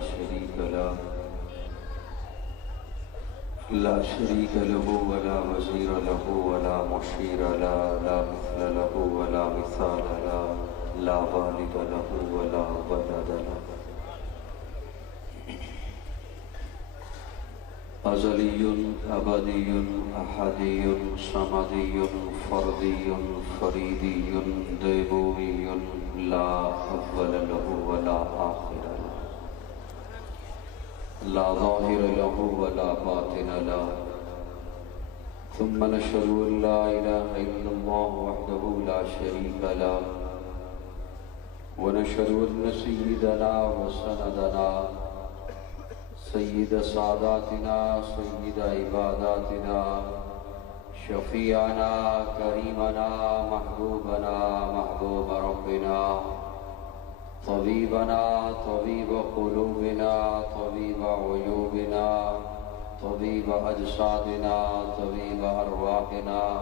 شريك له ولا وزير له ولا مشير له لا مثل له ولا مثال له لا والد له ولا ولد له أزلي أبدي أحدي صمدي فردي فريدي ديمومي لا أول له ولا آخر له لا ظاهر له ولا باطن له ثم نشهد أن لا إله إلا الله وحده لا شريك له ونشهد أن سيدنا وسندنا سيد ساداتنا سيد عباداتنا شفيعنا كريمنا محبوبنا محبوب ربنا طبيبنا طبيب قلوبنا طبيب عيوبنا طبيب أجسادنا طبيب أرواحنا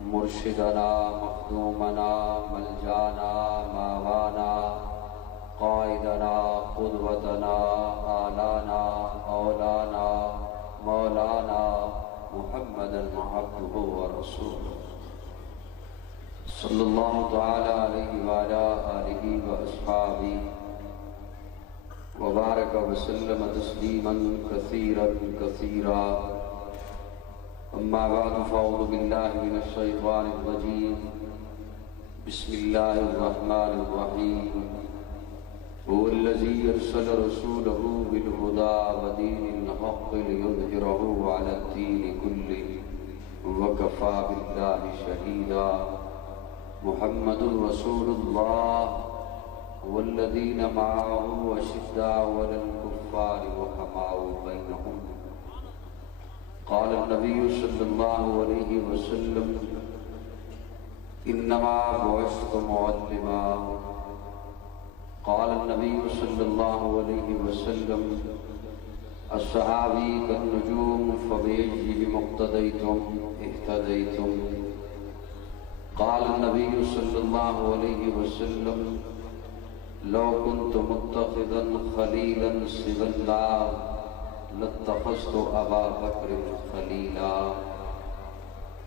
مرشدنا مخدومنا ملجانا ماوانا قائدنا قدوتنا آلانا اولانا مولانا محمد عبده ورسوله صلی اللہ تعالی علیہ وعلى آلہ وأصحابہ وبارک وسلم تسلیما کثیرا کثیرا اما بعد فاعوذ باللہ من الشیطان الرجیم بسم اللہ الرحمن الرحیم هو الذي أرسل رسوله بالهدى ودين الحق ليظهره على الدين كله وكفى بالله شهيدا محمد رسول الله والذين معه أشداء على الكفار رحماء بينهم قال النبي صلى الله عليه وسلم إنما بعثت معلما قال النبي صلى الله عليه وسلم الصحابي كالنجوم فبأيهم اقتديتم اهتديتم قال النبي صلى الله عليه وسلم لو كنت متخذا خليلا سوى الله لاتخذت أبا بكر خليلا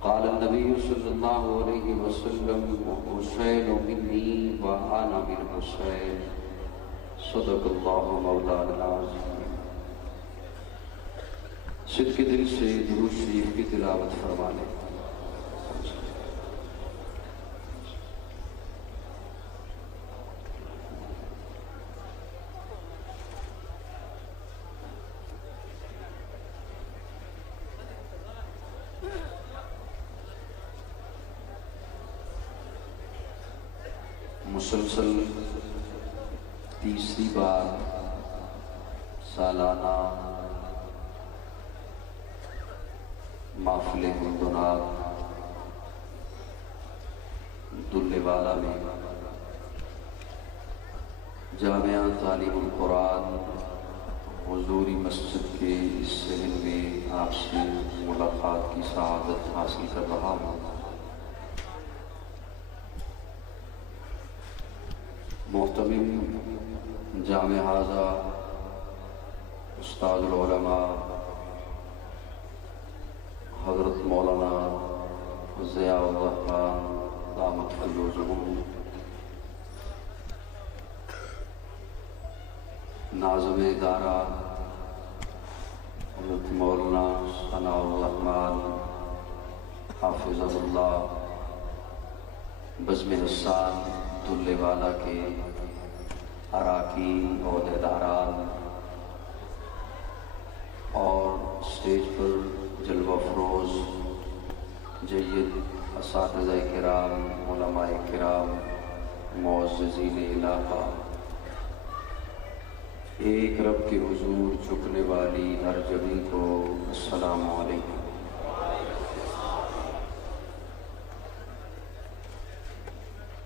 قال النبي صلى الله عليه وسلم حسين مني وأنا من حسين صدق الله مولانا العظيم صدق دل سے درود شریف کی تلاوت فرما لیں مسلسل تیسری بار سالانہ محفل مردنات دلے والا میں جامعہ تعلیم القرآن حضوری مسجد کے اس صحن میں آپ سے ملاقات کی سعادت حاصل کر رہا ہوں محتمم جامع ہاذا استاد العلماء حضرت مولانا ضیاء الرحمن دامت فیوزہم ناظم ادارہ حضرت مولانا ثناء الرحمن حافظہ اللہ بزم حسان دلے والا کے اراکین عہدیداران اور اسٹیج پر جلوہ فروز جید اساتذہ کرام علماء کرام معززین علاقہ ایک رب کے حضور جھکنے والی ہر جبی کو السلام علیکم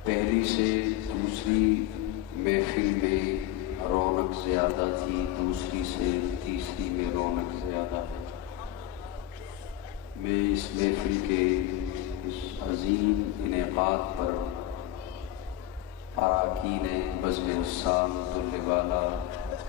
پہلی سے دوسری محفل میں رونق زیادہ تھی دوسری سے تیسری میں رونق زیادہ ہے میں اس محفل کے اس عظیم انعقاد پر اراکین بزم حسان دلے والا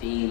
3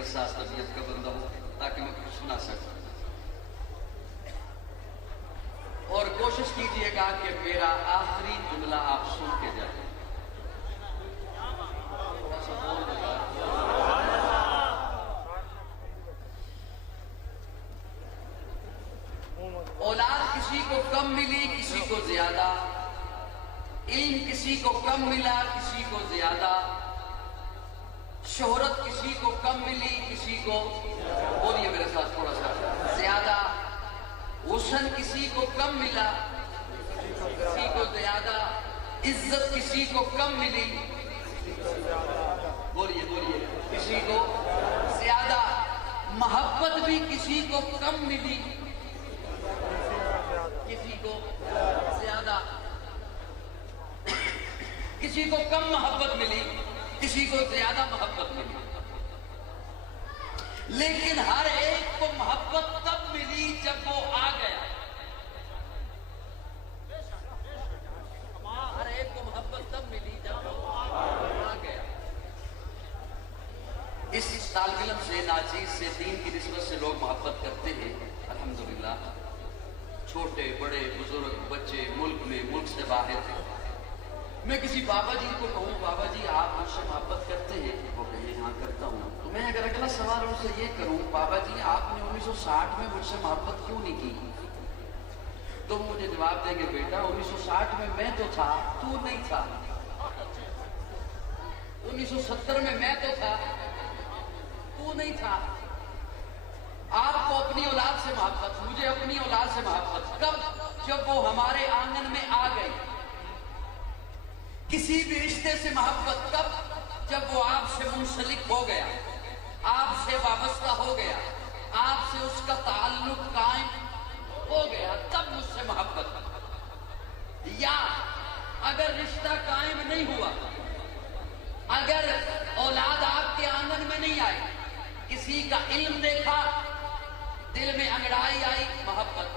حساس طبیعت کا بندہ ہوں تاکہ میں کچھ سنا سکوں. اور کوشش کیجئے گا کہ میرا آخری جملہ آپ سن کے جائیں. اولاد کسی کو کم ملی کسی کو زیادہ، علم کسی کو کم ملا کسی کو زیادہ، شہرت کسی کو کم ملی کسی کو، بولیے میرے ساتھ تھوڑا سا، زیادہ، حسن کسی کو کم ملا کسی کو زیادہ، عزت کسی کو کم ملی، بولیے بولیے، کسی کو زیادہ، محبت بھی کسی کو کم ملی کسی کو زیادہ، کسی کو کم محبت ملی کسی کو زیادہ محبت ملی، لیکن ہر ایک کو محبت تب ملی جب وہ آ گیا. ہر ایک کو محبت تب ملی جب وہ آ گیا. اس طالب علم سے، ناچیز سے، دین کی نسبت سے لوگ محبت کرتے ہیں الحمدللہ. چھوٹے بڑے بزرگ بچے، ملک میں ملک سے باہر. میں کسی بابا جی کو کہوں بابا جی آپ مجھ سے محبت کرتے ہیں، وہ کہیں ہاں کرتا ہوں، تو میں اگر اگلا سوال ان سے یہ کروں بابا جی آپ نے 1960 میں مجھ سے محبت کیوں نہیں کی، تو مجھے جواب دیں گے بیٹا 1960 میں تو تھا تو نہیں تھا، 1970 میں تو تھا تو نہیں تھا. آپ کو اپنی اولاد سے محبت، مجھے اپنی اولاد سے محبت کب؟ جب وہ ہمارے آنگن میں آ گئی. کسی بھی رشتے سے محبت کب؟ جب وہ آپ سے منسلک ہو گیا، آپ سے وابستہ ہو گیا، آپ سے اس کا تعلق قائم ہو گیا، تب مجھ سے محبت. یا اگر رشتہ قائم نہیں ہوا، اگر اولاد آپ کے آنگن میں نہیں آئی، کسی کا علم دیکھا دل میں انگڑائی آئی محبت،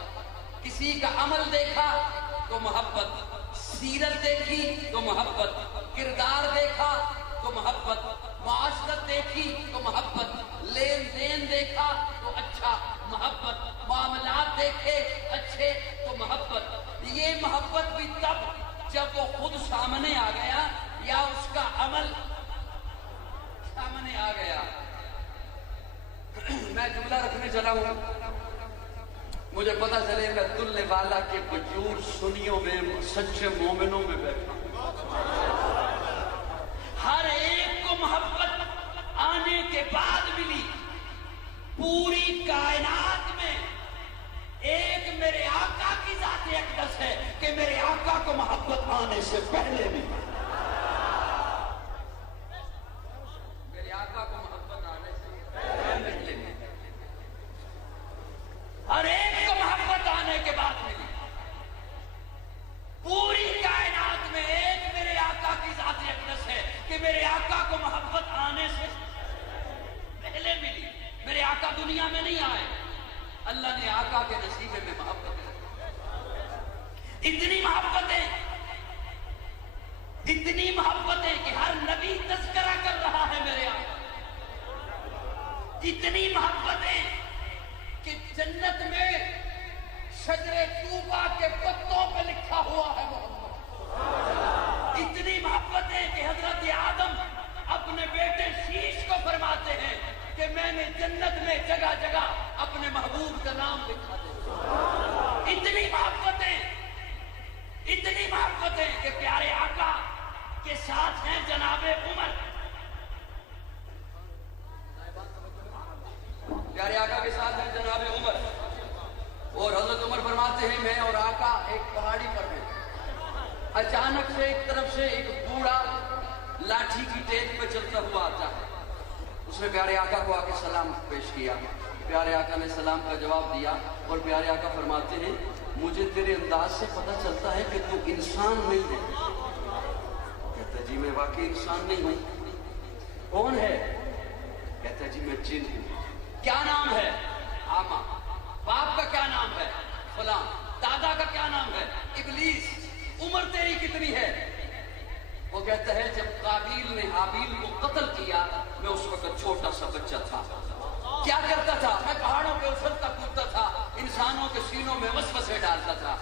کسی کا عمل دیکھا تو محبت، سیرت دیکھی تو محبت، کردار دیکھا تو محبت، معاشرت دیکھی تو محبت، لین دین دیکھا تو اچھا محبت، معاملات دیکھے اچھے تو محبت. یہ محبت بھی تب جب وہ خود سامنے آ گیا یا اس کا عمل سامنے آ گیا. میں جملہ رکھنے چلا ہوں، مجھے پتا چلے میں دلنے والا کے بجور سنیوں میں سچے مومنوں میں بیٹھا ہوں. ہر ایک کو محبت آنے کے بعد ملی. پوری کائنات میں ایک میرے آقا کی ذات اقدس ہے کہ میرے آقا کو محبت آنے سے پہلے ملی. میرے آقا کو محبت آنے سے پہلے ملی. ہر ایک کو محبت آنے کے بعد ملی. پوری کائنات میں ایک میرے آقا کی ذات اقدس ہے کہ میرے آقا کو محبت آنے سے پہلے ملی. میرے آقا دنیا میں نہیں آئے، اللہ نے آقا کے نصیبے میں محبت ہے. اتنی محبتیں کہ ہر نبی تذکرہ کر رہا ہے میرے آقا. اتنی محبتیں کہ جنت میں شجر طوبہ کے پتوں پہ لکھا ہوا ہے محمد. اتنی محبتیں کہ حضرت آدم اپنے بیٹے شیش کو فرماتے ہیں کہ میں نے جنت میں جگہ جگہ اپنے محبوب کا نام لکھا دیا. اتنی محبتیں کہ پیارے آقا کے ساتھ ہیں جناب عمر. پیارے آقا کے ساتھ ہیں جناب عمر، اور حضرت عمر فرماتے ہیں میں اور آقا ایک پہاڑی پر ہیں. اچانک سے ایک طرف سے ایک بوڑھا لاٹھی کی ٹیک پہ چلتا ہوا آتا ہے. اس نے پیارے آقا کو آ کے سلام پیش کیا. پیارے آقا نے سلام کا جواب دیا اور پیارے آقا فرماتے ہیں مجھے تیرے انداز سے پتہ چلتا ہے کہ تو انسان نہیں ہے. کہتا ہے جی میں واقعی انسان نہیں ہوں. کون ہے؟ کہتا ہے جی میں جن ہوں. کیا نام ہے؟ آما. باپ کا کیا نام ہے؟ فلاں. دادا کا کیا نام ہے؟ ابلیس. عمر تیری کتنی ہے؟ وہ کہتا ہے جب قابیل نے حابیل کو قتل کیا، میں اس وقت چھوٹا سا بچہ تھا۔ کیا کرتا تھا؟ میں پہاڑوں پہ اچھلتا کودتا تھا، انسانوں کے سینوں میں وسوسے ڈالتا تھا۔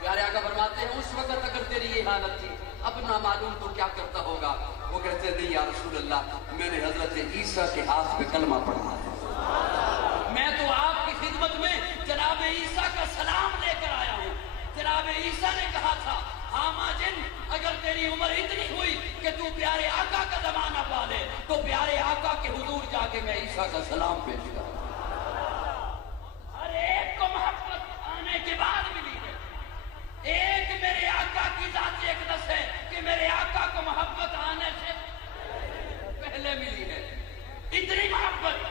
پیارے آقا فرماتے ہیں اس وقت اگر تیری یہ حالت تھی، اب نہ معلوم تو کیا کرتا ہوگا۔ وہ کہتے ہیں نہیں یا رسول اللہ، میں نے حضرت عیسیٰ کے ہاتھ پہ کلمہ پڑھا ہے، میں تو آپ کی خدمت میں جناب عیسیٰ کا سلام لے کر آیا ہوں۔ جناب عیسیٰ نے کہا تھا ہاما جن اگر تیری عمر اتنی ہوئی کہ تو پیارے آقا کا زمانہ پا لے تو پیارے آقا کے حضور جا کے میں عیسیٰ کا سلام پیش کروں۔ ہر ایک کو محبت آنے کے بعد ملی ہے، ایک میرے آقا کی ذات اقدس ہے کہ میرے آقا کو محبت آنے سے پہلے ملی ہے۔ اتنی محبت۔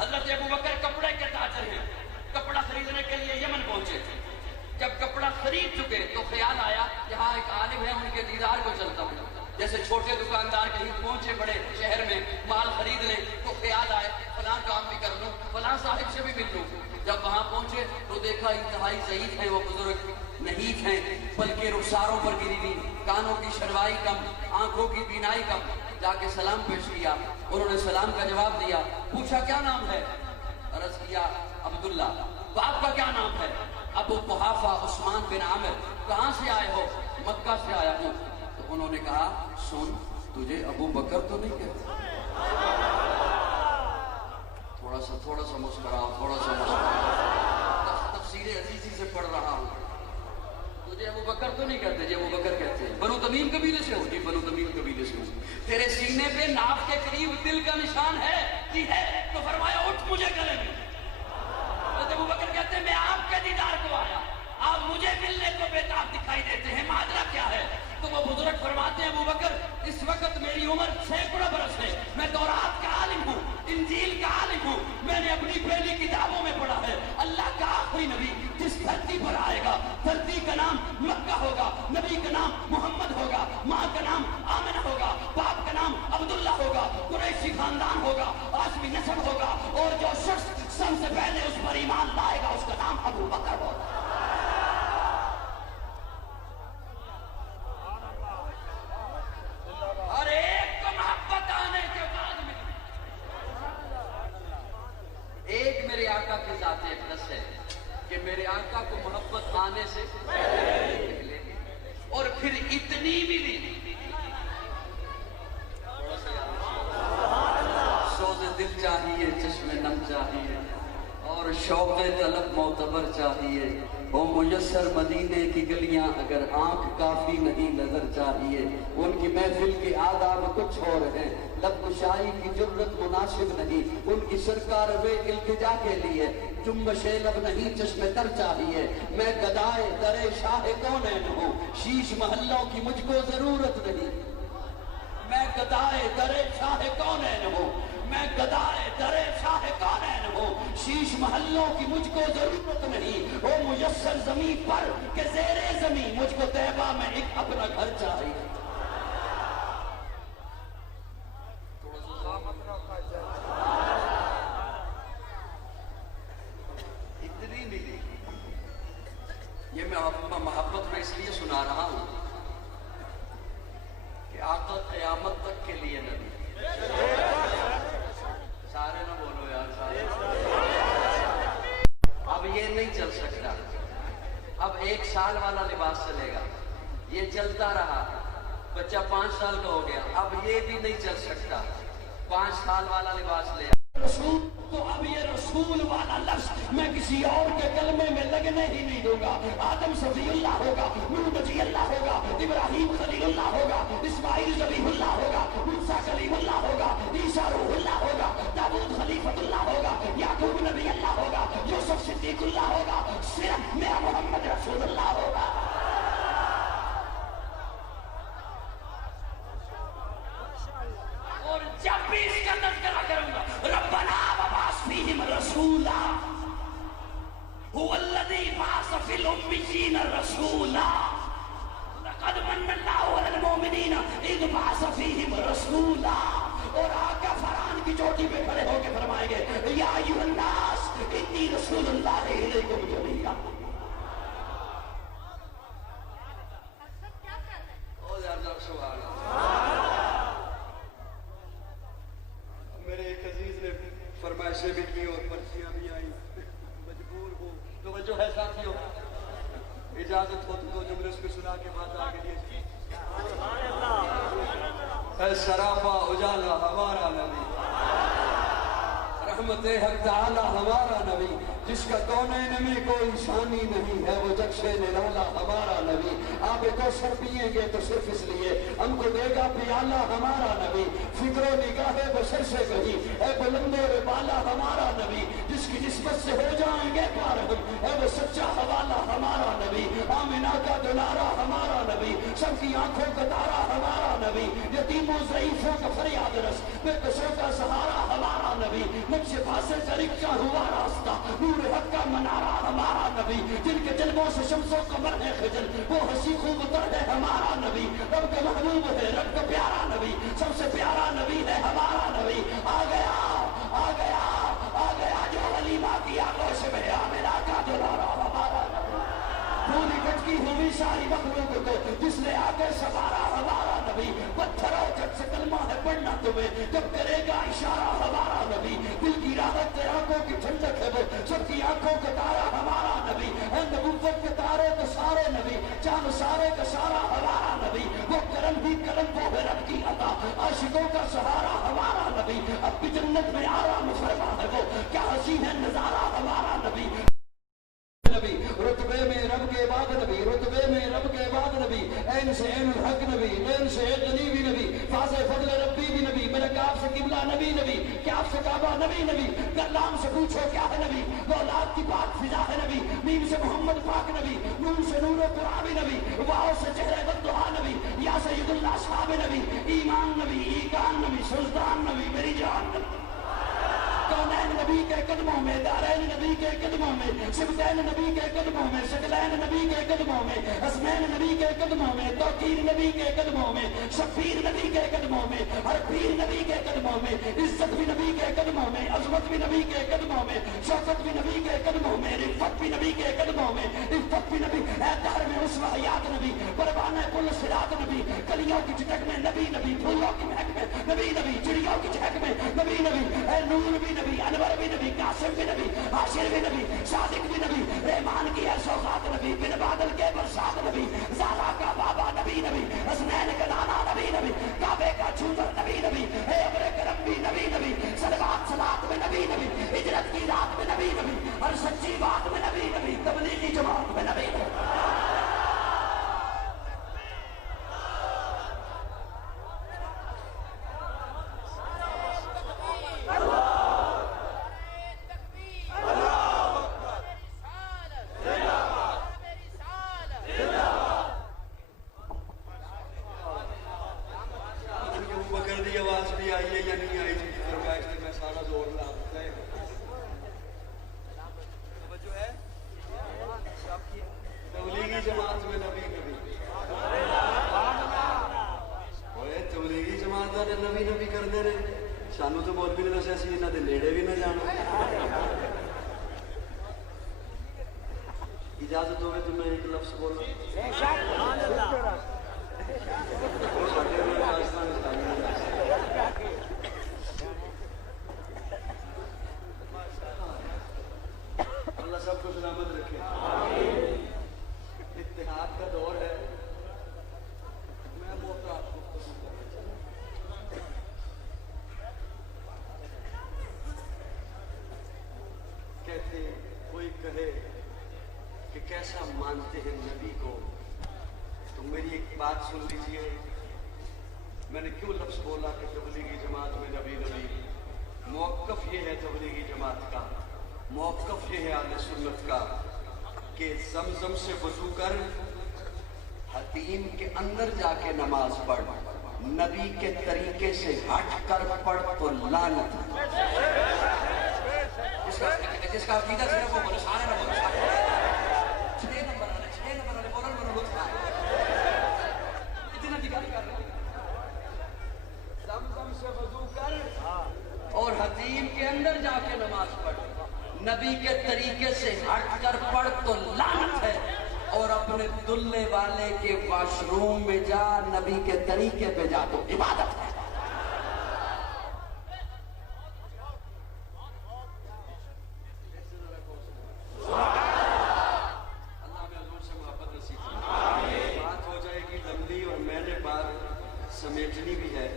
حضرت ابوبکر کپڑے کے تاجر ہیں، کپڑا خریدنے کے لیے یمن پہنچے تھے۔ جب کپڑا خرید چکے تو خیال آیا یہاں ایک عالم ہے، ان کے دیدار کو چلتا ہوں۔ جیسے چھوٹے دکاندار کہیں پہنچے بڑے شہر میں مال خرید لیں تو خیال آئے فلاں کام بھی کر لوں، فلاں صاحب سے بھی مل لوں۔ جب وہاں پہنچے تو دیکھا انتہائی ضعیف ہیں وہ بزرگ، نحیف ہیں، بلکہ رخساروں پر گری ہوئی، کانوں کی شنوائی کم، آنکھوں کی بینائی کم۔ جا کے سلام پیش کیا، انہوں نے سلام کا جواب دیا۔ پوچھا کیا نام ہے؟ عرض کیا عبداللہ۔ باپ کا کیا نام ہے؟ ابو قحافہ عثمان بن عامر۔ کہاں سے آئے ہو؟ مکہ سے آیا ہوں۔ تو انہوں نے کہا سن، تجھے ابو بکر تو نہیں کہتے؟ تھوڑا سا مسکراؤ، تھوڑا سا مسکراؤ، تفسیر عزیزی سے پڑھ رہا ہوں۔ تجھے ابو بکر تو نہیں کہتے؟ جی ابو بکر کہتے ہیں۔ بنو تمیم قبیلے سے ہو؟ جی بنو تمیم قبیلے سے ہوں۔ تیرے سینے پہ ناف کے قریب دل کا نشان ہے؟ جی ہے۔ تو فرمایا اٹھ مجھے گلے میں۔ ابو بکر کہتے ہیں میں آپ کے دیدار کو آیا، آپ مجھے ملنے کو بےتاب دکھائی دیتے ہیں، ماجرا کیا ہے؟ تو وہ بزرگ فرماتے ہیں ابو بکر اس وقت میری عمر 6 برس ہے، میں تورات کا عالم ہوں، انجیل کا عالم ہوں، میں نے اپنی پہلی کتابوں میں پڑھا ہے اللہ کا آخری نبی جس دھرتی پر آئے گا، دھرتی کا نام مکہ ہوگا، نبی کا نام محمد ہوگا، ماں کا نام آمنہ ہوگا، باپ کا نام عبداللہ ہوگا، قریشی خاندان ہوگا، ہاشمی نسب ہوگا، اور جو شخص سب سے پہلے اس پر ایمان لائے گا اس کا نام ابو بکر ہوگا۔ اور ایک کو محبت آنے کے بعد میں ایک میرے آقا کی ذات اقدس ہے کہ میرے آقا کو محبت آنے سے پہلے اور پھر اتنی ملی۔ سوز دل چاہیے، چشم نم چاہیے، اور شوق طلب معتبر چاہیے، وہ میسر مدینے کی گلیاں اگر آنکھ کافی نہیں نظر چاہیے۔ ان کی محفل کے آداب کچھ اور ہیں، لب کشائی کی جرت مناسب نہیں، ان کی سرکار وے التجا کے لیے جنبش لب نہیں چشم تر چاہیے۔ میں گدائے در شاہ کونین ہوں، شیش محلوں کی مجھ کو ضرورت نہیں۔ میں گدائے در شاہ کونین ہوں، میں گدائے در شاہ کونین ہوں، شیش محلوں کی مجھ کو ضرورت نہیں۔ وہ میسر زمین پر کہ زیر زمین مجھ کو طیبہ میں ایک اپنا گھر چاہیے۔ اتنی ملی۔ یہ میں محبت میں اس لیے سنا رہا ہوں کہ آقا قیامت تک کے لیے نبی۔ سارے نہ بولو یار، سارے۔ اب یہ نہیں چل سکتا، اب 1 سال والا لباس چلے گا، یہ چلتا رہا، بچہ 5 سال کا ہو گیا، اب یہ بھی نہیں چل سکتا، 5 سال والا لباس لے رسول۔ تو اب یہ رسول والا لفظ میں کسی اور کے کلمے میں لگنے ہی نہیں دوں گا۔ آدم صفی اللہ ہوگا، نوح نبی اللہ ہوگا، ابراہیم خلیل اللہ ہوگا، اسماعیل ذبیح اللہ ہوگا، موسیٰ کلیم اللہ ہوگا، عیسیٰ روح اللہ ہوگا، داؤد خلیفۃ اللہ ہوگا، یعقوب نبی اللہ ہوگا، یوسف صدیق اللہ ہوگا، صرف میرا محمد رسول اللہ ہوگا۔ اور جب بھی اس کا تذکرہ کروں گا ربنا وبعث فیہم رسولا هو الذی بعث فی الامیین رسولا لقد من اللہ علی المؤمنین اذ بعث فیہم رسولا۔ اور آقا فران کی چوٹی پہ کھڑے ہو کے فرمائیں گے یا ایھا الناس انی رسول اللہ الیکم جمیعا۔ پیسے بھی دیے اور پرچیاں بھی آئیں، مجبور ہو توجہ ہے ساتھیوں، اجازت ہو تو جملے اس کو سنا کے بعد آگے لیے اے سراپا اجالا ہمارا نبی، رحمت حق تعالی ہمارا نبی، جس کا کونین میں کوئی ثانی نہیں ہے، وہ جگ سے نرالا ہمارا نبی، آپ کوثر پیئیں گے تو صرف اس لیے ہم کو دے گا پیالہ ہمارا نبی، فکر و نگاہ بشر سے کہیں اے بلند و بالا ہمارا نبی، جس کی نسبت سے ہو جائیں گے پار ہم، اے وہ سچا حوالہ ہمارا نبی، آمنہ کا دلارا ہمارا نبی، سب کی آنکھوں کا تارا ہمارا نبی، یتیم و ضعیفوں کا فریاد رس، بے کسوں کا سہارا ہمارا نبی، نقش پاسے طریق کا ہوا راستہ، نور حق کا منارہ ہمارا نبی، جن کے جلووں سے شمس و قمر ہے خجل، وہ حسی خوبتر ہے ہمارا نبی، رب کا محبوب ہے، رب کا پیارا نبی، سب سے پیارا نبی ہے ہمارا نبی، آ گیا آ گیا آ گیا جو حلیمہ کی آگوش میں آمنہ کا دلارا ہمارا نبی، پوری کٹکی ہوئی ساری مخلوق کو جس نے آگے سوارا ہمارا نبی، پتھروں جب سے کلمہ ہے پڑھنا تمہیں جب کرے گا اشارہ ہمارا نبی، دل کی راحت آنکھوں کی ٹھنڈک ہے وہ سب کی آنکھوں کا تارا ہمارا نبی، ہے نبوت کے تارے تو سارے نبی، چاند سارے کا سارا ہمارا نبی، وہ کرم بھی کرم وہ ہے رب کی عطا، عاشقوں کا سہارا ہمارا نبی، اب بھی جنت میں آرام فرما ہے وہ، کیا حسین ہے نظارہ ہمارا نبی، نبی رتبے میں رب کے بعد نبی، رتبے میں رب کے بعد نبی، عین سے عین الحق نبی، عین سے غنی بھی نبی، فاض فضل ربی بھی نبی، میرے کعب سے قبلہ نبی نبی، کعب سے کعبہ نبی نبی، کلام سے پوچھو کیا ہے نبی، وہ اولاد کی پاک فضا ہے نبی، میم سے محمد پاک نبی، نون سے نور و قرآن نبی، واؤ سے چہرے بددعا نبی، یا سید اللہ صحاب نبی، ایمان نبی، ایقان نبی، سلطان نبی، میری جان نبی، کونین نبی کے قدموں میں، دارین نبی کے قدموں میں، سبتین نبی کے قدموں میں، شکلین نبی کے قدموں میں، حسنین نبی کے قدموں میں، توقیر نبی کے قدموں میں، شفیر نبی کے قدموں میں، ہر پیر نبی کے قدموں میں، عزت بھی نبی کے قدموں میں، عظمت بھی نبی کے قدموں میں، شوکت بھی نبی کے قدموں میں، رفت بھی نبی کے قدموں میں، عفت بھی نبی، اے دہر میں اسوہ حیات نبی، پروانہ کل صراط نبی، کلیوں کی چٹک میں نبی نبی، پھولوں کی مہک میں نبی نبی، چڑیوں کی چہک میں نبی نبی، اے نور بھی نبی، انور بھی نبی، قاسم بھی نبی، حاشر بھی نبی، صادق بھی نبی، رحمان کی سوغات نبی، بن بادل کے برسات نبی، زہرا کا بابا نبی نبی، حسنین کا نانا نبی نبی، کعبے کا چھوٹر نبی نبی، اے ابر کرم بھی نبی نبی، صلوات صلات میں نبی نبی، ہجرت کی رات میں نبی نبی، ہر سچی بات میں نبی نبی، تبلیغی جماعت میں نبی نبی، اجازت ہوگی تو میں ایک لفظ بولوں اللہ سب کو سلامت رکھے، اتحاد کا دور ہے، میں محتاط گفتگو کرنا کہتے کوئی کہے کہ کیسا مانتے ہیں نبی کو، تو میری ایک بات سن لیجئے، میں نے کیوں لفظ بولا کہ تبلیغی جماعت میں نبی نبی، موقف یہ ہے تبلیغی جماعت کا، موقف یہ ہے اہل سنت کا کہ زمزم سے وضو کر حتیم کے اندر جا کے نماز پڑھ، نبی کے طریقے سے ہٹ کر پڑھ تو لعنت، جس کا عقیدہ صرف وہ سارے نہ بولے، 6 نمبر والے بولن میں لطف آئے، اتنا دکھا کر رہے زمزم سے وضو کر اور حتیم کے اندر جا کے نماز پڑھ، نبی کے طریقے سے ہٹ کر پڑھ تو لعنت ہے، اور اپنے دلے والے کے واش روم میں جا، نبی کے طریقے پہ جا تو عبادت ہے۔ بھی ہے،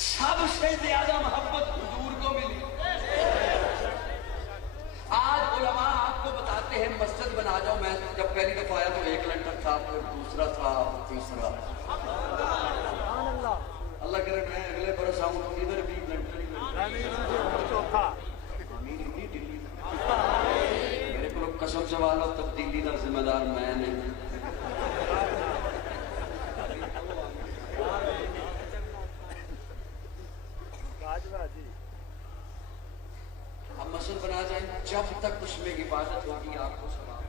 سب سے زیادہ محبت حضور کو ملی۔ آج علماء آپ کو بتاتے ہیں مسجد بنا جاؤ، میں جب پہلی دفعہ آیا تو 1 لنٹر تھا، پھر دوسرا تھا، تیسرا، اللہ کرے میں اگلے برس آؤں تو ادھر بھی لنٹر ہی میرے کو قسم سوال ہو تبدیلی کا ذمہ دار میں نہیں۔ ہم مسجد بنا جائیں، جب تک اس میں عبادت ہوگی آپ کو ثواب۔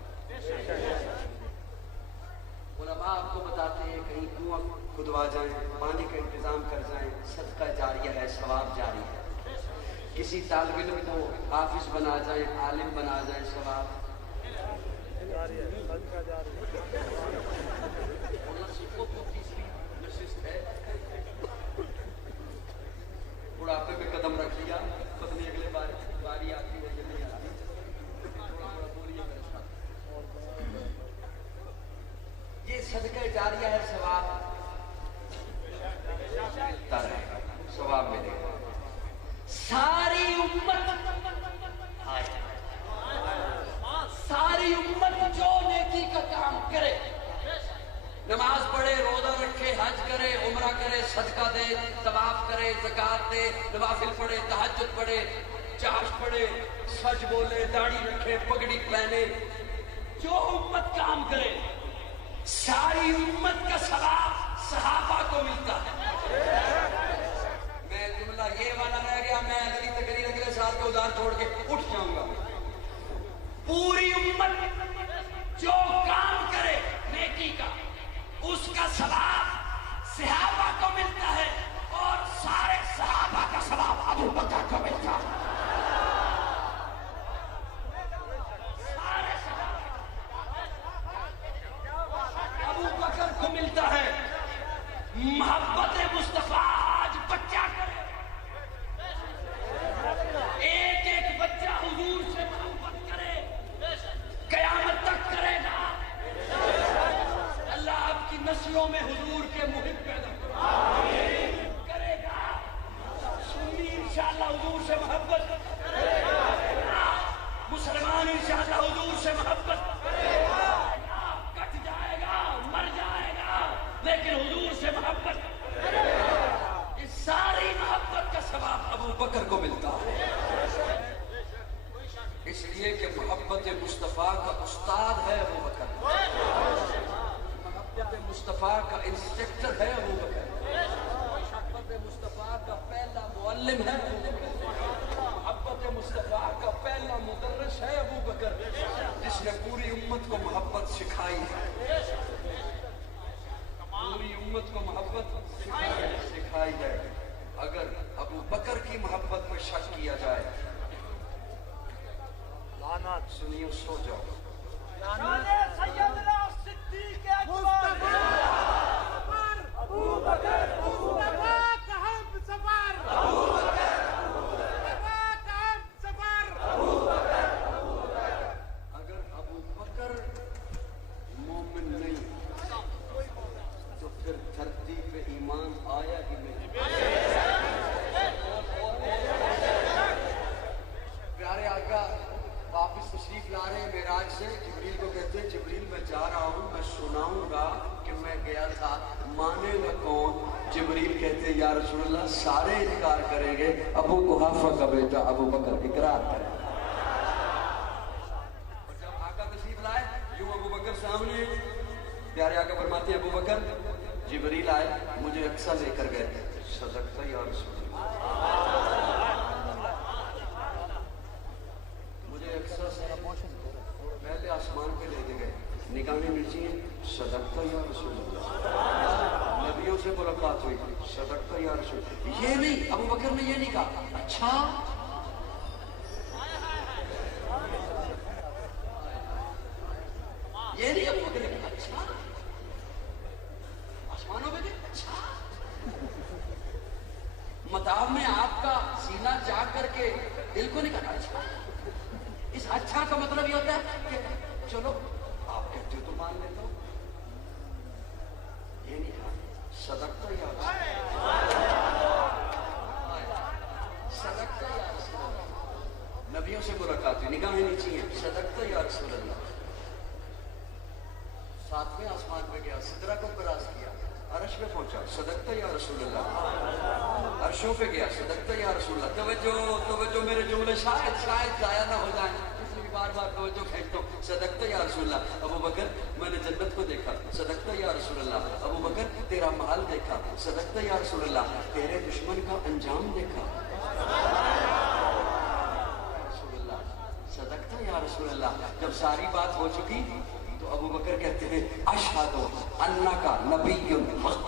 علماء آپ کو بتاتے ہیں کہیں کنواں کھدوا جائیں، پانی کا انتظام کر جائیں، صدقہ جاریہ ہے، ثواب جاری ہے۔ کسی طالب علم کو حافظ بنا جائیں، عالم بنا جائیں، ثواب جاری ہے، صدقہ جاری ہے۔ بڑھاپے میں قدم رکھ لیا، پتہ نہیں اگلے باری آتی ہے یا نہیں آتی، تھوڑا تھوڑا بولیے میرے ساتھ۔ یہ صدقہ جاریہ ہے، ثواب ملتا رہے گا، ثواب ملے گا۔ ساری امت جو نیکی کا کام کرے، نماز پڑھے، روزہ رکھے، حج کرے، عمرہ کرے، صدقہ دے، طواف کرے، زکات دے، نوافل پڑھے، تہجد پڑھے، چاش پڑھے، سچ بولے، داڑھی رکھے، پگڑی پہنے، جو امت کام کرے ساری امت کا ثواب صحابہ کو ملتا ہے۔ میں جملہ یہ والا رہ گیا، میں اگلی تقریر اگلے سال کے ادار چھوڑ کے اٹھ جاؤں گا۔ پوری امت جو کام کرے نیکی کا، اس کا ثواب صحابہ کو ملتا ہے، اور سارے صحابہ کا ثواب ابو بکر کو ملتا ہے۔ سارے ابو بکر کو ملتا ہے۔ محبت مصطفیٰ آج بچہ کرے، ایک ایک بچہ حضور سے محبت کرے، قیامت تک کرے گا۔ اللہ آپ کی نسلوں میں حضور کے محب پیدا کرے گا۔ سنی انشاءاللہ حضور سے محبت کرے گا، مسلمان انشاءاللہ حضور سے محبت کرے گا۔ کٹ جائے گا، مر جائے گا، لیکن حضور سے محبت کرے گا۔ اس ساری محبت کا ثواب ابو بکر کو ملتا ہے، اس لیے کہ محبت مصطفیٰ کا استاد ہے ابو بکر، محبت مصطفیٰ کا انسٹرکٹر ہے ابو بکر، محبت مصطفیٰ کا پہلا معلم ہے ابو بکر، محبت مصطفیٰ کا پہلا مدرس ہے ابو بکر، جس نے پوری امت کو محبت سکھائی ہے، پوری امت کو محبت سکھائی ہے۔ اگر ابو بکر کی محبت پہ شک کیا جائے، سنیے سو جاؤ۔ سیدنا صدیق اکبر ابو بکر کا ہم سفر، ابو بکر کا ہم سفر، ابو بکر۔ اگر ابو بکر مومن نہیں تو پھر دھرتی پہ ایمان آیا ہی نہیں۔ پیارے آقا واپس تشریف لا رہے ہیں معراج سے، جبریل کو کہتے ہیں جبریل میں جا رہا ہوں، میں سناؤں گا کہ میں گیا تھا، مانے گا کون؟ جبریل کہتے ہیں یا رسول اللہ سارے انکار کریں گے، ابو قحافہ کا بیٹا ابو بکر اقرار کرے۔ اور جب آقا تشریف لائے، یوں ابو بکر سامنے، پیارے آقا فرماتے ہیں ابو بکر جبریل آئے، مجھے اقصیٰ لے کر گئے، صدقت یا رسول اللہ، اقصیٰ سے پہلے آسمان پہ لے کے گئے، نگاہیں ملتی ہیں، صدقت یا رسول اللہ، نبیوں سے ملاقات ہوئی، صدقت یا رسول اللہ۔ یہ نہیں، ابو بکر نے یہ نہیں کہا اچھا یہ نہیں، ابو بکر نے کہا اچھا آسمانوں پہ گئے، اچھا مطاب میں آپ کا سینہ جا کر کے دل کو نہیں کہا اچھا۔ اس اچھا کا مطلب یہ ہوتا ہے کہ چلو آپ کہتے ہو تو مان لیتا ہوں، یہ نہیں کہا صدقت یا صدقت یا رسول اللہ. نبیوں سے ملاقات ہوئی, نگاہیں نیچی ہیں. صدقت یا رسول اللہ. ساتویں آسمان پہ گیا, سدرہ کو کراس کیا, عرش پہ پہنچا, صدقت یا رسول اللہ. عرشوں پہ گیا, صدقت یا رسول اللہ. توجہ میرے جملے شاید ضائع نہ ہو جائیں, اس لیے بار بار توجہ کھینچتا ہوں. صدقت یا رسول اللہ. ابو بکر میں نے جنت کو دیکھا, صدقت یا رسول اللہ. ابو بکر تیرا محل دیکھا, صدقت یا رسول اللہ. تیرے دشمن کا انجام دیکھا, رسول اللہ. صدقت یا رسول اللہ. جب ساری بات ہو چکی تو ابو بکر کہتے ہیں اشہد انک نبی حق.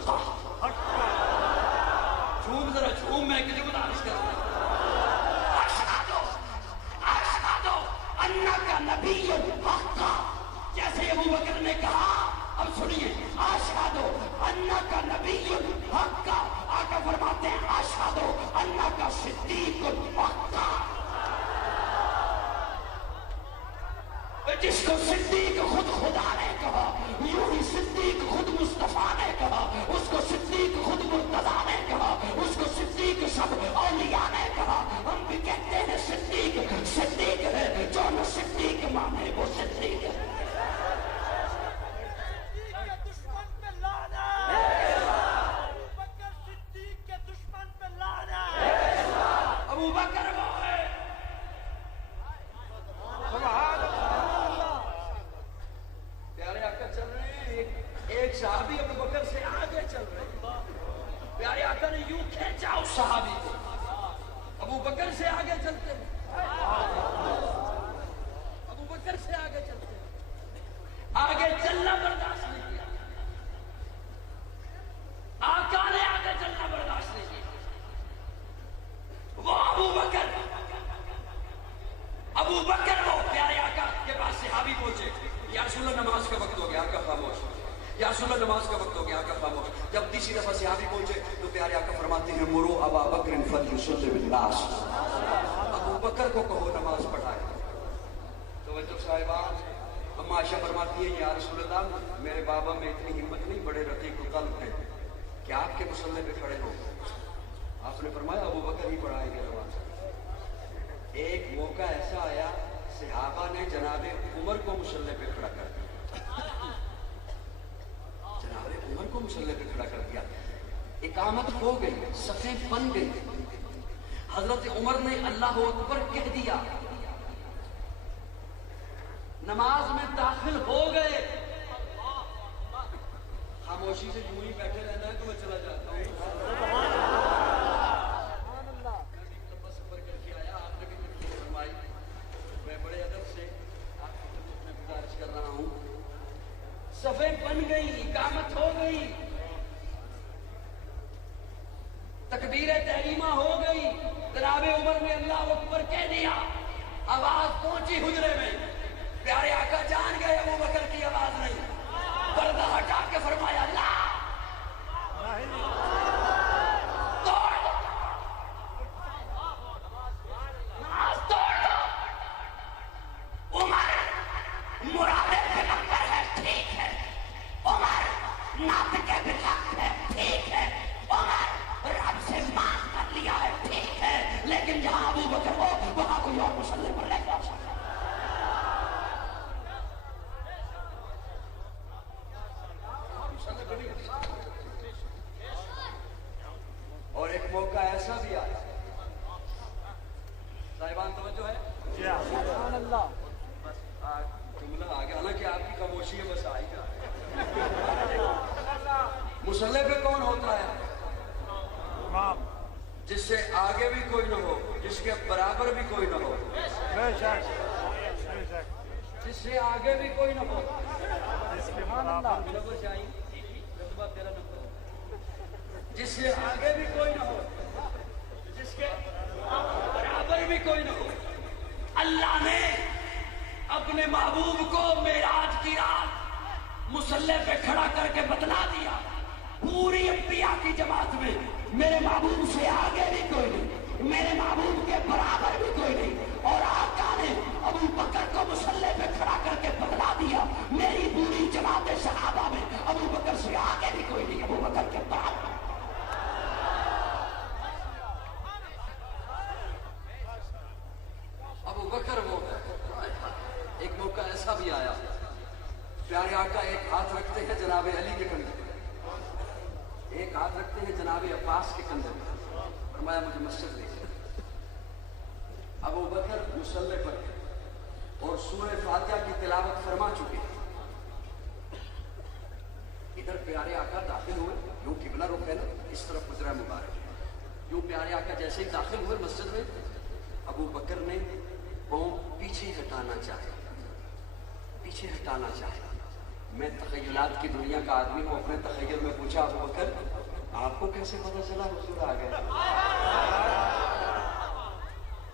جھوم ذرا جھوم, میں کسی گزارش کرتا ہوں. اشہد انک نبی حق. جیسے ابو بکر نے کہا, اب سنیے, اشہد انک نبی حق. آقا فرماتے ہیں اشہد انک صدیق حق. جس کو صدیق خود خدا نے کہا, یوں ہی صدیق خود مصطفیٰ نے کہا, اس کو صدیق خود مرتضیٰ نے کہا, اس کو صدیق سب اولیاء نے کہا. ہم بھی کہتے ہیں صدیق ہے, جو نہ صدیق مانے وہ صدیق ہے. دشمن پہ لانا, صدیق کے دشمن پہ لانا. ابو بکر وہ ہے. پیارے آقا چل رہے ہیں, ایک صحابی ابو بکر سے آگے چل رہے ہیں. پیارے آقا نے یوں کھینچا اس صحابی کو, ابو بکر سے آگے چلتے ہیں, ابو بکر سے آگے چلتے ہیں. آگے چلنا برداشت نہیں کیا, آقا نے آگے چلنا برداشت نہیں کیا. وہ ابو بکر وہ پیارے آقا کے پاس صحابی پہنچے, یا رسول اللہ نماز کا وقت ہو گیا, آقا خاموش. یا رسول اللہ نماز کا وقت ہو گیا, آقا خاموش. جب تیسری دفعہ صحابی پہنچے تو پیارے آقا فرماتے ہیں مرو ابا بکر فلیصلی بالناس. ابو بکر کو کہو نماز پڑھائے. توجہ صاحبان, اما عائشہ فرماتی ہے یا رسول اللہ میرے بابا میں اتنی ہمت نہیں, بڑے رقیق قلب ہیں, کہ آپ کے مصلی پہ کھڑے ہو. آپ نے فرمایا ابو بکر ہی پڑھائیں گے نماز. ایک موقع ایسا آیا, صحابہ نے جناب عمر کو مصلی پہ کھڑا کر دیا. جناب عمر کو مصلی پہ کھڑا کر دیا. اقامت ہو گئی, صفیں بن گئی. حضرت عمر نے اللہ اکبر کہہ دیا, نماز میں داخل ہو گئے. خاموشی سے یوں ہی بیٹھے رہنا ہے تو میں چلا جاتا ہوں. صفیں بن گئی, اقامت ہو گئی, تکبیر تحریمہ ہو گئی. جناب عمر نے اللہ اکبر کہہ دیا, آواز پہنچی حجرے میں. پیارے آقا جان گئے ابو بکر کی آواز نہیں, پردہ ہٹا کے فرمایا لا توڑ دو, نماز توڑ دو. عمر مراد پیغمبر ہے, ٹھیک ہے. عمر ناطق بالحق ہے, ٹھیک ہے. عمر رب سے مانگ کر لیا ہے, ٹھیک ہے. لیکن جہاں ابو بکر ہو وہاں کوئی اور مصلی پر نہیں جا سکتا. اور ایک موقع ایسا بھی آیا, صاحبان توجہ ہے, بس جملہ آ گیا, حالانکہ آپ کی خاموشی ہے بس آئی گا. مصلی پہ کون ہوتا ہے؟ جس سے آگے بھی کوئی نہ ہو, جس کے برابر بھی کوئی نہ ہو. جس سے آگے بھی کوئی نہ ہو. جس سے آگے بھی کوئی نہ ہو, جس کے برابر بھی کوئی نہ ہو. اللہ نے اپنے محبوب کو معراج کی رات مصلی پہ کھڑا کر کے بتلا دیا, پوری انبیاء کی جماعت میں میرے محبوب سے آگے بھی کوئی نہیں, میرے محبوب کے برابر بھی کوئی نہیں. اور آقا نے ابو بکر کو مصلی پہ کھڑا کر کے بتلا دیا, میری پوری جماعت صحابہ میں ابو بکر سے آگے بھی کوئی نہیں, ابو بکر کے بعد جناب علی کے کندھے پر، ایک ہاتھ رکھتے ہیں جناب عباس کے کندھے پر، فرمایا مجھے مسجد لے چلو۔ ابو بکر مصلی پر اور سورہ فاتحہ کی تلاوت فرما چکے، ادھر پیارے آقا داخل ہوئے، یوں قبلہ رخ ہے نا، اس طرف حجرہ مبارک ہے، یوں پیارے آقا جیسے ہی داخل ہوئے مسجد میں، ابو بکر نے پاؤں پیچھے ہٹانا چاہے، پیچھے ہٹانا چاہے۔ میں تخیلات کی دنیا کا آدمی ہوں، اپنے تخیل میں پوچھا ابو بکر آپ کو کیسے پتہ چلا حضور آ گئے؟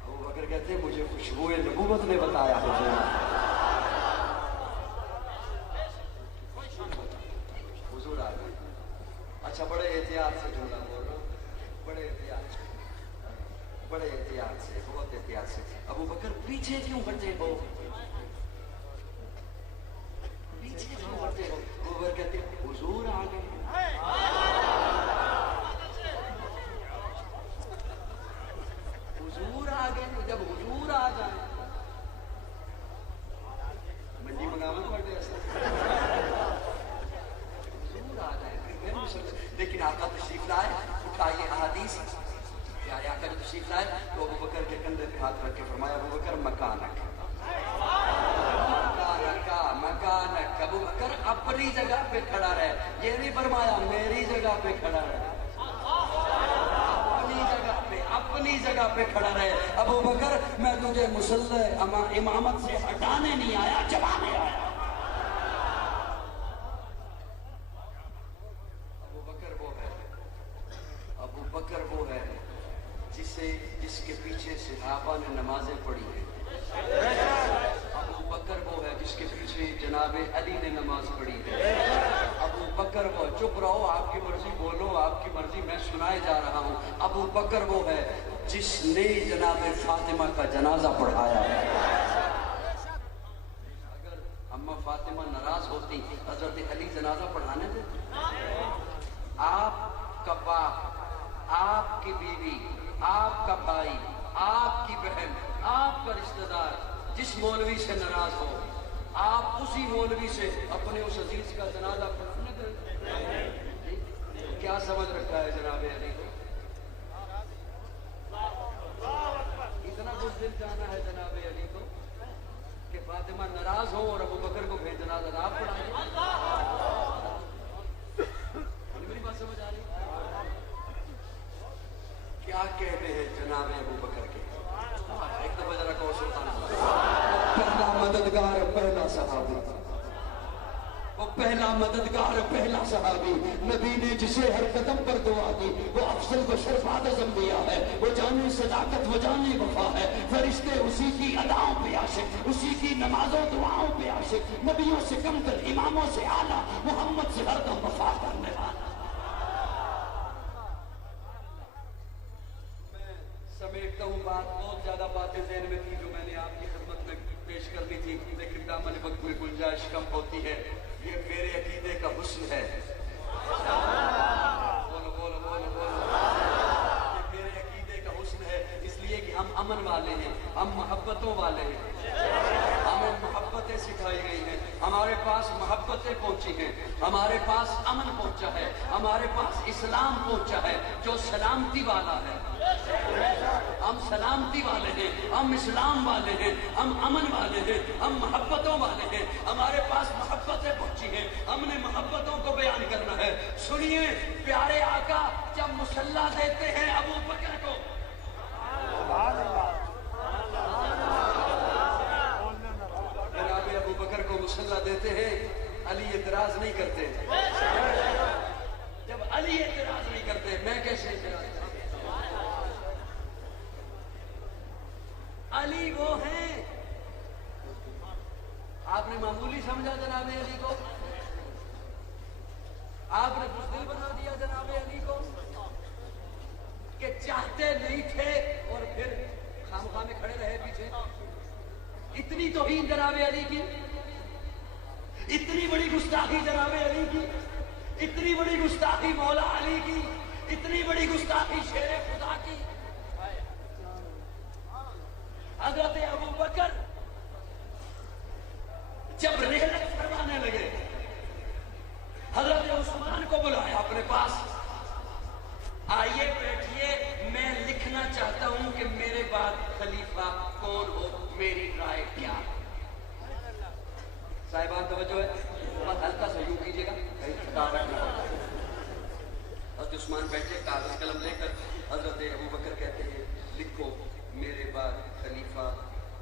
ابو بکر کہتے ہیں مجھے خوشبو نبوت نے بتایا حضور آ گئے۔ اچھا بڑے احتیاط سے جملہ بول رہا ہوں، بڑے احتیاط سے، بڑے احتیاط سے، بہت احتیاط سے۔ ابو بکر پیچھے کیوں ہٹے ہو؟ پیچھے کیوں ہٹے ہو؟ ابو بکر کہتے ہیں حضور آ گئے۔ حضور آ گئے، جب حضور آ جائیں منڈی منگاون پڑے حضور آ جائیں، لیکن آقا تشریف لائے، اٹھائیے احادیث، پیارے آقا جو تشریف لائے تو ابو بکر کے کندھے پہ ہاتھ رکھ کے فرمایا ابو بکر مکانک، مکانک، ابو بکر اپنی جگہ پہ کھڑا رہے، یہ نہیں فرمایا میری جگہ پہ کھڑا رہے، اپنی جگہ پہ کھڑا رہے۔ ابو بکر میں تجھے مصلی امامت سے ہٹانے نہیں آیا، چبانے آیا۔ ابو بکر وہ ہے جس کے پیچھے صحابہ نے نمازیں پڑھی ہیں۔ ابو بکر وہ ہے جس کے پیچھے جناب علی نے نماز پڑھی ہے۔ ابو بکر وہ، چپ رہو آپ کی مرضی بولو، آپ کی مرضی میں سنائے جا رہا ہوں۔ ابو بکر وہ ہے جس نے جناب فاطمہ کا جنازہ پڑھایا ہے۔ اگر اما فاطمہ ناراض ہوتی حضرت علی جنازہ پڑھانے دیتے؟ آپ کا باپ، آپ کی بیوی، آپ کا بھائی، آپ کی بہن، آپ کا رشتہ دار جس مولوی سے ناراض ہو، آپ اسی مولوی سے اپنے اس عزیز کا جنازہ پڑھنے دیں؟ کیا سمجھ رکھا ہے جناب علی کو؟ اتنا کچھ دل جانا ہے جناب علی کو کہ فاطمہ ناراض ہو اور ابو بکر کو بھیج جنازہ آپ پڑھائیں؟ میری بات سمجھ آ رہی؟ کیا کہتے ہیں جناب ابو بکر کے؟ ایک دفعہ ذرا کہو سبحان اللہ۔ پہلا مددگار، پہلا صحابی، وہ پہلا مددگار، پہلا صحابی، نبی نے جسے ہر قدم پر دعا دی، وہ افضل بشر بعد از انبیاء ہے، وہ جانے صداقت، وہ جانے وفا ہے، فرشتے اسی کی اداؤں پہ عاشق، اسی کی نمازوں دعاؤں پہ عاشق، نبیوں سے کم تر، اماموں سے اعلیٰ، محمد سے ہر دم وفا کرنے والا۔ سمیٹتا ہوں بات، بہت زیادہ باتیں ذہن میں تھی جو میں نے آپ کی خدمت میں پیش کرنی تھی، لیکن دامن وقت میں گنجائش کم ہوتی ہے۔ یہ میرے عقیدے کا حسن ہے، بولو بولو بولو بولو، یہ میرے عقیدے کا حسن ہے، اس لیے کہ ہم امن والے ہیں، ہم محبتوں والے ہیں، ہمیں محبتیں سکھائی گئی ہیں، ہمارے پاس محبتیں پہنچی ہیں، ہمارے پاس امن پہنچا ہے، ہمارے پاس اسلام پہنچا ہے جو سلامتی والا ہے۔ ہم سلامتی والے ہیں، ہم اسلام والے ہیں، ہم امن والے ہیں، ہم محبتوں والے ہیں، ہمارے پاس محبتیں پہنچی ہیں، ہم نے محبتوں کو بیان کرنا ہے۔ سنیے پیارے آقا جب مصلی دیتے ہیں ابو بکر کو، جناب ابو بکر کو مصلی دیتے ہیں، علی اعتراض نہیں کرتے۔ جب علی اعتراض نہیں کرتے میں کیسے اعتراض کرتا؟ علی وہ ہیں، آپ نے معمولی سمجھا جناب علی کو؟ آپ نے بزدل بنا دیا جناب علی کو کہ چاہتے نہیں تھے اور پھر خامخواہ میں کھڑے رہے پیچھے؟ اتنی توہین جناب علی کی، اتنی بڑی گستاخی جناب علی کی، اتنی بڑی گستاخی مولا علی کی، اتنی بڑی گستاخی شیر خدا کی۔ حضرت ابو بکر جب رحلت فرمانے لگے، حضرت اپنے پاس. آئیے بیٹھیے, میں لکھنا چاہتا ہوں کہ میرے بعد خلیفہ کون ہو, میری رائے کیا. صاحبان توجہ ہے, بس ہلکا سا یوں کیجیے گا, حضرت عثمان بیٹھے کاغذ قلم لے کر. حضرت ابوبکر کہتے ہیں لکھو میرے بعد خلیفہ.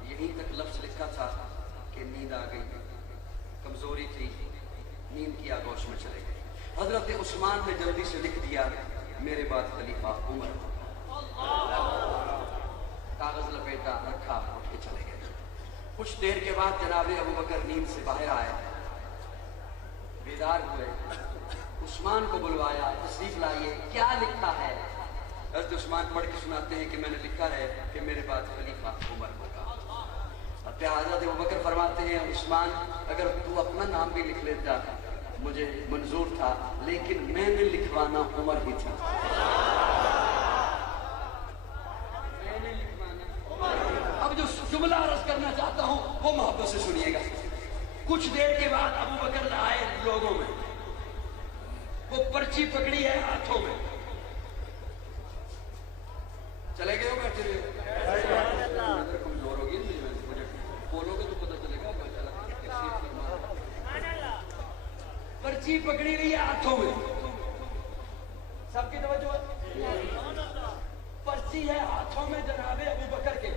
یہیں تک لفظ لکھا تھا کہ نیند آ گئی, کمزوری تھی, نیند کی آگوش میں چلے گئے. حضرت عثمان نے جلدی سے لکھ دیا میرے بعد خلیفہ عمر. کاغذ لپیٹا, رکھا, اٹھ کے چلے گئے. کچھ دیر کے بعد جناب ابوبکر نیند سے باہر آئے, بیدار ہوئے, عثمان کو بلوایا, تشریف لائیے, کیا لکھا ہے؟ حضرت عثمان پڑھ کے سناتے ہیں کہ میں نے لکھا ہے کہ میرے بعد خلیفہ عمر ہوگا. حضرت ابوبکر فرماتے ہیں عثمان اگر تو اپنا نام بھی لکھ لیتا مجھے منظور تھا, لیکن میں نے لکھوانا عمر ہی تھا. اب جو جملہ عرض کرنا چاہتا ہوں وہ محبت سے سنیے گا. کچھ دیر کے بعد ابوبکر آئے لوگوں میں, وہ پرچی پکڑی ہے ہاتھوں میں, چلے گئے ہو بیٹھے ہوئے, کمزور ہوگی مجھے بولو گے تو پتہ چلے گا. پرچی پکڑی ہوئی ہے ہاتھوں میں, سب کی توجہ, پرچی ہے ہاتھوں میں جناب ابوبکر کے.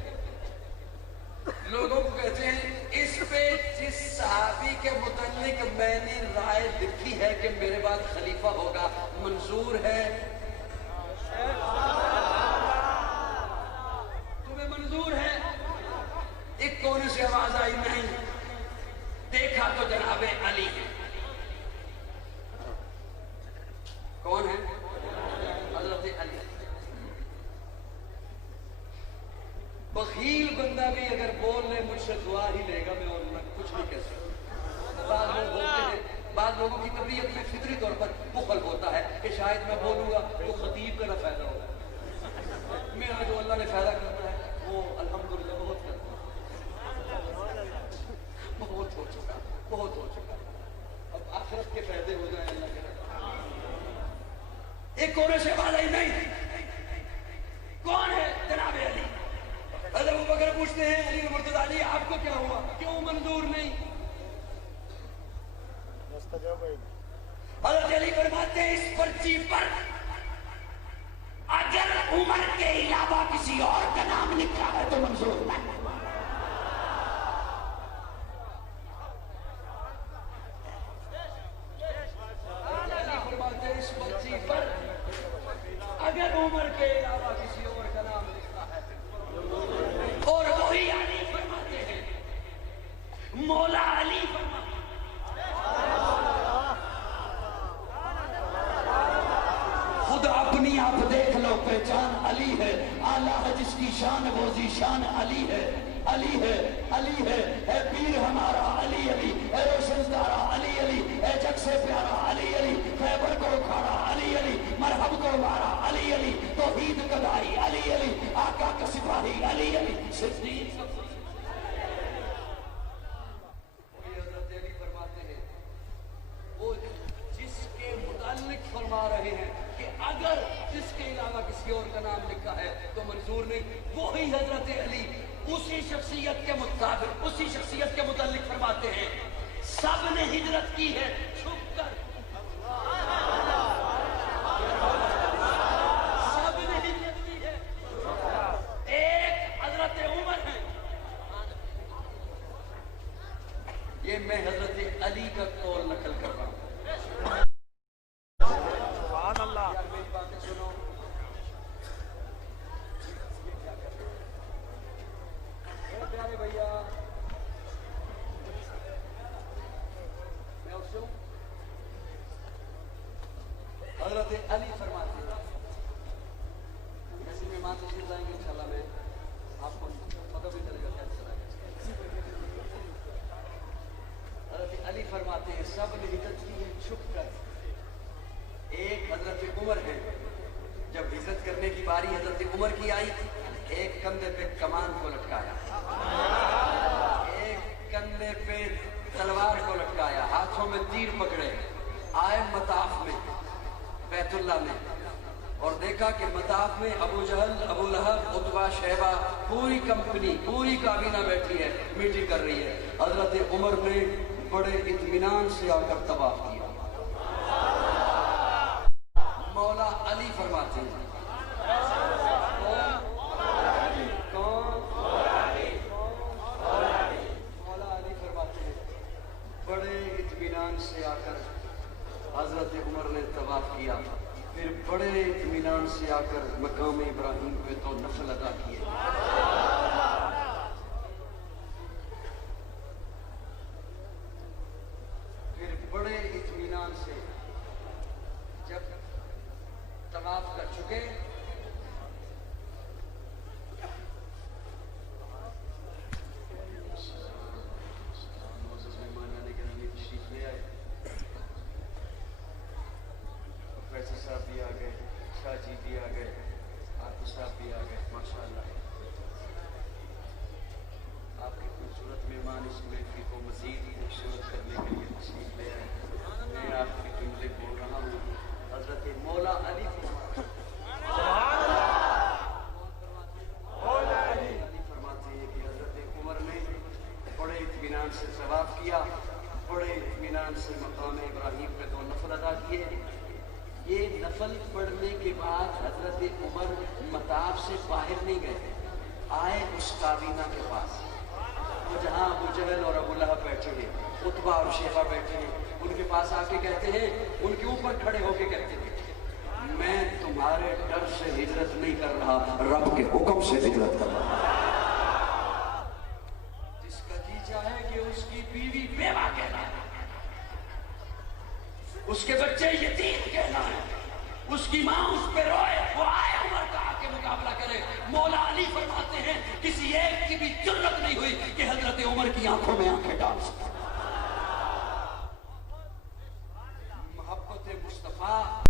لوگوں کو کہتے ہیں اس پہ جس صحابی کے متعلق میں نے رائے لکھی ہے کہ میرے بعد خلیفہ ہوگا منظور ہے؟ تمہیں منظور ہے؟ ایک کونے سے آواز آئی نہیں. دیکھا تو جناب علی ہے. کون ہے؟ حضرت علی. بخیل بندہ بھی اگر بول لے مجھ سے دعا ہی لے گا, میں اور کچھ نہیں کہہ سکتا. بعض لوگ بولتے ہیں, بعض لوگوں کی طبیعت میں فطری طور پر بخل ہوتا ہے کہ شاید میں بولوں گا تو خطیب کا نہ فائدہ ہوگا. میرا جو اللہ نے فائدہ کرنا ہے وہ الحمدللہ بہت کرتا ہے, بہت ہو چکا, بہت ہو چکا. اب آخرت کے فائدے ہو جائیں اللہ کے. ایک کونے سے آواز آئی نہیں. کون ہے؟ جناب علی. حضرت ابوبکر پوچھتے ہیں علی مرتضی علی آپ کو کیا ہوا, کیوں منظور نہیں؟ حضرت علی فرماتے ہیں اس پرچی پر اگر عمر کے علاوہ کسی اور کا نام لکھا ہے تو منظور نہیں. علی فرماتے ہیں اس پرچی پر اگر عمر کے علاوہ کسی اور کا نام لکھا ہے, اور وہی علی فرماتے ہیں, مولا علی فرماتے ہیں خود اپنی آپ دیکھ لو پہچان علی ہے, آلہ ہے جس کی شان وہ ذیشان علی ہے. علی ہے, علی ہے, اے پیر ہمارا علی علی, اے روشن ستارہ علی علی, اے جگ سے پیارا علی علی, خیبر کو اکھاڑا علی علی, مرحب کو مارا علی علی, توحید کا داعی علی علی, آقا کا سپاہی علی علی, صدیق. حضرت علی فرماتے ہیں وہ جس کے متعلق فرما رہے ہیں کہ اگر جس کے علاوہ کسی اور کا نام لکھا ہے تو منظور نہیں, وہی حضرت علی اسی شخصیت کے مطابق, اسی شخصیت کے متعلق فرماتے ہیں سب نے ہجرت کی ہے چھپ کر, سب نے ہجرت کی ہے, ایک حضرت عمر ہے. یہ میں حضرت علی کا قول نقل کر رہا ہوں. سبحان اللہ. میری باتیں سنو, پیارے بھیا میں اس سے ہوں. حضرت علی فرماتے ہیں, ایسے مہمان تشریف لائیں گے انشاءاللہ میں آپ کو پتہ بھی چلے گا کیا چلا گیا. حضرت علی فرماتے ہیں سب نے ہجرت کی ہے چھپ کر, ایک حضرت عمر ہے. جب ہجرت کرنے کی باری حضرت عمر کی آئی, ایک کندھے پہ کمان کو لٹکایا, ایک کندھے پہ تلوار کو لٹکایا, ہاتھوں میں تیر پکڑے, آئے مطاف میں بیت اللہ میں اور دیکھا کہ مطاف میں ابو جہل، ابو لہب، عتبہ، شیبہ، پوری کمپنی، پوری کابینہ بیٹھی ہے، میٹنگ کر رہی ہے. حضرت عمر نے بڑے اطمینان سے آ کر طواف کیا. مولا علی فرماتے ہیں بڑے اطمینان سے آ کر حضرت عمر نے طواف کیا. پھر بڑے اطمینان سے آ کر مقام ابراہیم پہ تو نفل ادا کیے. پھر بڑے اطمینان سے جب طواف کر چکے صاحب بھی آ گئے، شاہ جی بھی آ گئے، آتو صاحب بھی آ گئے. ماشاءاللہ آپ کی خوبصورت مہمان اس محفل کو مزید خوبصورت کرنے کے لیے تشریف لے آئے. میں آپ کے جملے بول رہا ہوں. حضرت مولا علی فرماتے ہیں کہ حضرت عمر نے بڑے اطمینان سے طواف کیا، بڑے اطمینان سے مقام ابراہیم پہ 2 نفل ادا کیے. یہ نفل پڑھنے کے بعد حضرت عمر مطاف سے باہر نہیں گئے، آئے اس کابینہ کے پاس، وہ جہاں ابو جہل اور ابو لہب بیٹھے ہیں، عتبہ اور شیبہ بیٹھے ہیں. ان کے پاس آ کے کہتے ہیں، ان کے اوپر کھڑے ہو کے کہتے ہیں، میں تمہارے ڈر سے ہجرت نہیں کر رہا، رب کے حکم سے ہجرت کر رہا. جس کا جی چاہے کہ اس کی بیوی بیوہ کہلائے، اس کے بچے یتیم کہلائے، اس کی ماں اس پہ روئے، وہ آئے عمر کا آ کے مقابلہ کرے. مولا علی فرماتے ہیں کسی ایک کی بھی جرت نہیں ہوئی کہ حضرت عمر کی آنکھوں میں آنکھیں ڈال سکے.